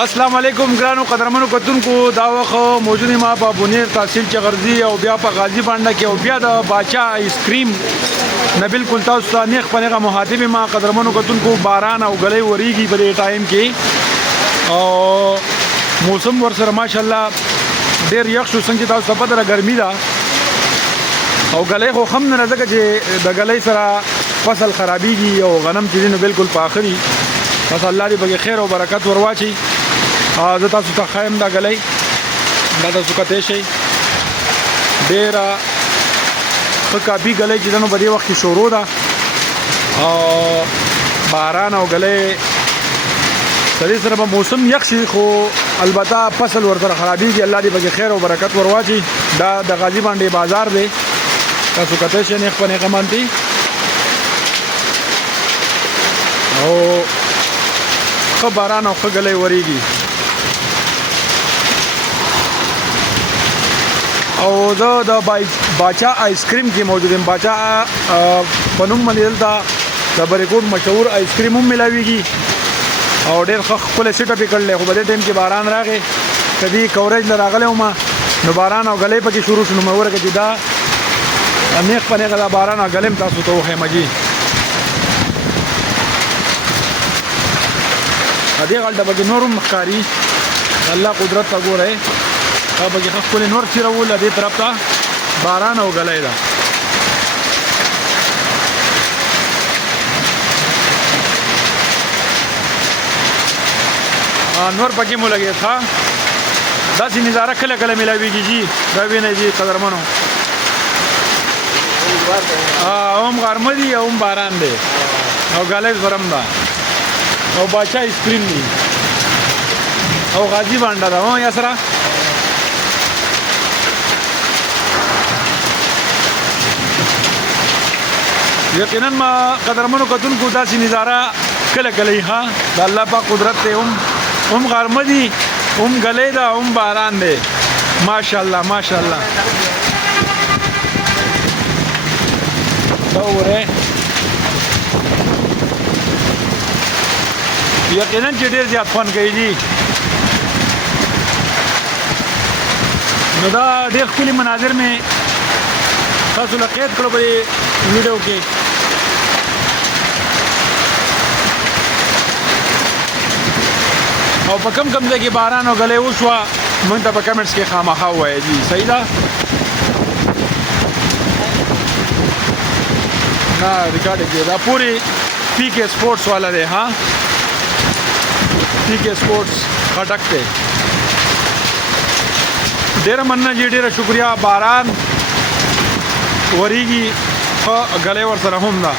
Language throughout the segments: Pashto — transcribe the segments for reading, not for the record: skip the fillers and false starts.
السلام علیکم ګرانو قدرمنو کتونکو دا وخت موجود ما په بونیر تحصیل چغرزی او بیا په غازی باندې کې او بیا د باچا آیس کریم نه بالکل تاسو ته نیخ پنهغه مخاطب ما قدرمنو کتونکو باران او غلې وریږي په دې ټایم کې او موسم ورسره ماشاءالله ډیر یخ شو څنګه تاسو په دره ګرمي ده او غلې خو خم نه راځي چې د غلې سره فصل خرابيږي او غنم چې نو بالکل په اخري بس الله دې بګي خیر او برکت ورواچي زه تاسو ته خایم دا غلې دا تاسو کته شي ډیر فکابي غلې چې نو په دې وخت کې شروع ده او باران او غلې سړي سره په موسم یخ شي خو البته فصل ورته خرابيږي الله دې بګي خیر او برکت ورواچي دا د غازی باندې بازار دی تاسو کته شي نه خپل قمانتي او خبرانو خغلې وریږي او دا د باچا آیس کریم کې موجود یم باچا پنوم باندې دا د بریکوټ مشهور آیس کریم هم ملاويږي او ډېر خپل سیټ اپ کړل خو په دې ټیم کې باران راغی کدي کوریج لراغله ما نو باران او غلې پکې شروع شنو مې ورګه چې دا نیخ پنه غلا باران او غلې تاسو ته وخه مجي هدي غلطه بګ نورم مخکاری الله قدرت تا ګوره او بګ خپل نور چیرول دې طرف ته باران او غلې دا نور پکې مو لګي ښا دا سي نظاره کله کله ملاويږي جی دا ویني جی قدرمنو اوم غرمدي اوم باران دی او غلې زرم دا او باچا آیس کریم دی او غازی باندې دا یا سره یقینا ما قدرمنو کتونکو داسې نظاره کله کله ها د الله پاک قدرت ته هم غرمدي هم غلې دا هم باران دی ماشاءالله ماشاءالله دا وره یقینا چې ډېر زیات فن کوي دي نو دا ډېر ښکلي مناظر مې تاسو له قید کړو په ویډیو کې او په کم ځای کې باران او غلې وشوه موږ ته په کمنټس کې خامخا ووایئ جی صحیح ده نه ریکارډ کې دا پوری پی کې سپورټس والا دی ها پی کې سپورټس خټک ته ډېر مننه جی ډېر شکریا باران وریږي غلې ور سره هم دا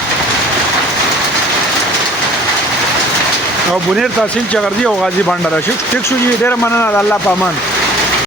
او بونیر تحصیل چغردی او غازی باندې راشي ټیک شو جی ډېر مننه الله پامان